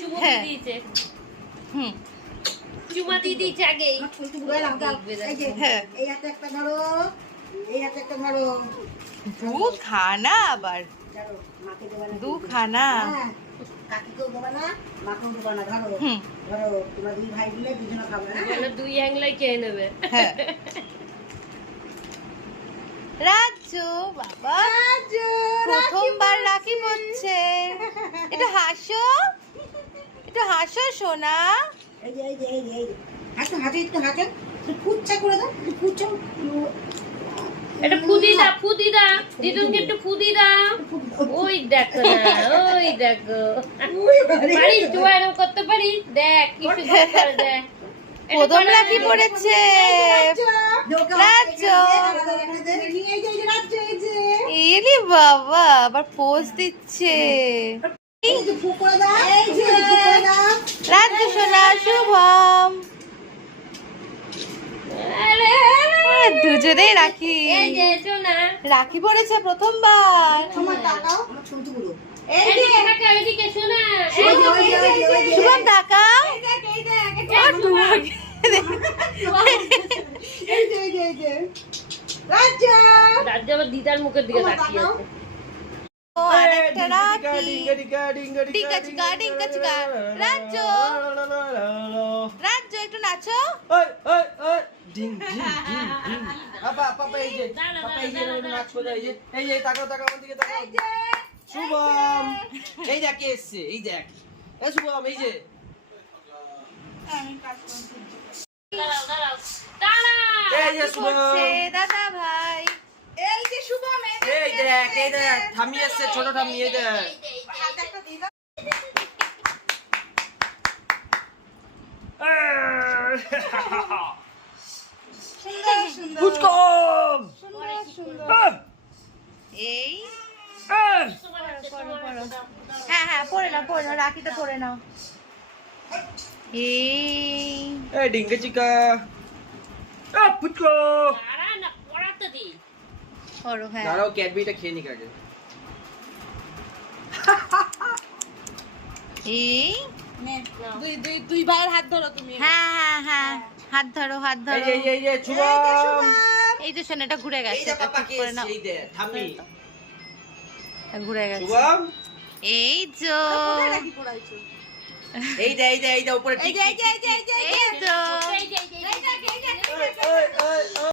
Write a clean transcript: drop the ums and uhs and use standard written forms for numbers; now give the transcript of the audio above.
চুমু দিয়ে দিয়েছে। চুমা দিয়ে দিয়েছে আগেই। হ্যাঁ এই হাতে একটা ধরো, এই হাতে একটা ধরো। দুখানা আবার ধরো, মাকে দেবা না। দুখানা। হ্যাঁ, কাকিকেও দেবা না, মাকেও দেবা না। ধরো, ধরো, তোমরা দুই ভাই মিলে দুজনে খাবে। বলে দুই হ্যাংলাই খেয়ে নেবে। হ্যাঁ রাজু বাবা প্রথমবার রাখি পড়ছে। এটা হাসো, এটা হাসো সোনা। এই যে, এই যে, এই যে, এই যে। হাঁটো, হাঁটো, একটু হাঁটো। একটু ফুচ্ছা করে দাও, একটু ফুচ্ছা। এটা ফুদি দাও, ফুদি দাও। দিদুনকে একটু ফুদি দাও। ওই দেখো না, ওই দেখো। পারিস তুই এরকম করতে পারিস? দেখ কি সুন্দর করে দেখ। প্রথম রাখি পড়েছে রাজু। এলি বাবা আবার পোজ দিচ্ছে। রাজু সোনা শুভম দুজনে রাখি এই যে সোনা। রাখি পড়েছে প্রথমবার। এদিকে তাকা, এদিকে সোনা। শুভম তাকাও। রাজ্য আবার দিদার মুখের দিকে তাকিয়ে আছে। ও আরেকটা রাখি। ডিঙ্কা চিকা ডিঙ্কা চিকা। রাজু রাজু একটু নাচো। শুভম এই দেখ কে এসছে, এই দেখ শুভম এই যে দাঁড়াও, দাঁড়াও, দাঁড়াও। এই যে শুভম করছে দাদা ভাই। এই দেখ ঠাম্মি এসছে, ছোট ঠাম্মি এই দেখ। ফুচকম এই হ্যাঁ হ্যাঁ পরে নাও পরে নাও, রাখিতে পরে নাও। এই ডিঙ্গে চিকা ফুচকো দাঁড়া না, পড়াতে দি। পরো। হ্যাঁ দাঁড়াও, ক্যাডবেরিটা খেয়ে নিক আগে। এই দুই ভাইয়ের হাত ধরো তুমি। হ্যাঁ হ্যাঁ হ্যাঁ হাত ধরো হাত এই ধরো। যে এই যে শুভম এই যে শোন এটা ঘুরে এই গেছে, যে এটা পাপা ঠিক কে করে নাও। এসছে, এই দেখ ঠাম্মি ঘুরে গেছে। শুভম এই যো এই দে উপরে এই তো এই যে, এই যে, এই যে, এই যে, এই যে, এই যে, এই যে।